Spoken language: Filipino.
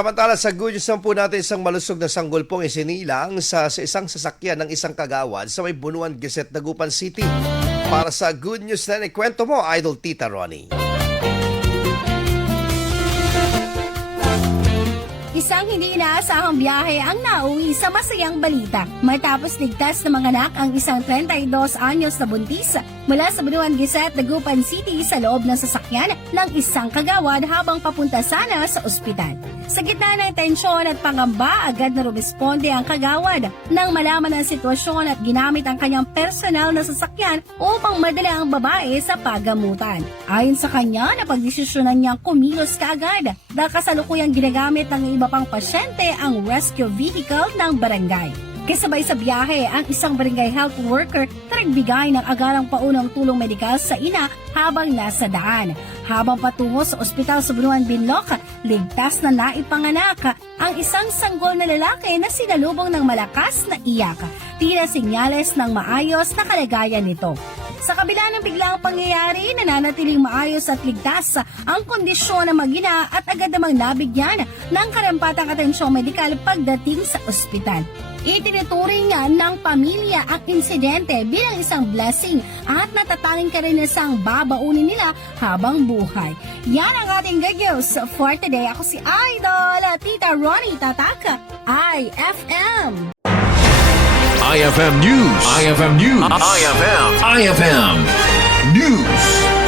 Samantala sa good news naman po natin, isang malusog na sanggol pong isinilang sa isang sasakyan ng isang kagawad sa may Bunuan Gazette, Dagupan City. Para sa good news na ikwento mo, Idol Tita Ronnie. Isang hindi inaasahang biyahe ang nauwi sa masayang balita. Matapos ligtas na manganak ang isang 32 anyos na buntis mula sa Bunuan Gazette, Dagupan City sa loob ng sasakyan ng isang kagawad habang papunta sana sa ospital. Sa gitna ng tensyon at pangamba, agad na rumisponde ang kagawad nang malaman ang sitwasyon at ginamit ang kanyang personal na sasakyan upang madala ang babae sa paggamutan. Ayon sa kanya, napagdesisyonan niyang kumilos kaagad dahil kasalukuyang ginagamit ng iba pang pasyente ang rescue vehicle ng barangay. Kasabay sa biyahe, ang isang barangay health worker nagbigay ng agarang paunang tulong medikal sa ina habang nasa daan. Habang patungo sa ospital sa Bunuan Binloc, ligtas na naipanganak ang isang sanggol na lalaki na sinalubong ng malakas na iyak. Tila senyales ng maayos na kalagayan nito. Sa kabila ng biglang pangyayari, nananatiling maayos at ligtas ang kondisyon ng mag-ina at agad namang nabigyan ng karampatang atensyong medikal pagdating sa ospital. Itinuturing ng pamilya ang insidente bilang isang blessing at natatanging karinasang babaunin nila habang buhay. Yan ang ating good news for today. Ako si Idol Tita Ronnie Tataka, IFM. IFM News. IFM News. IFM News.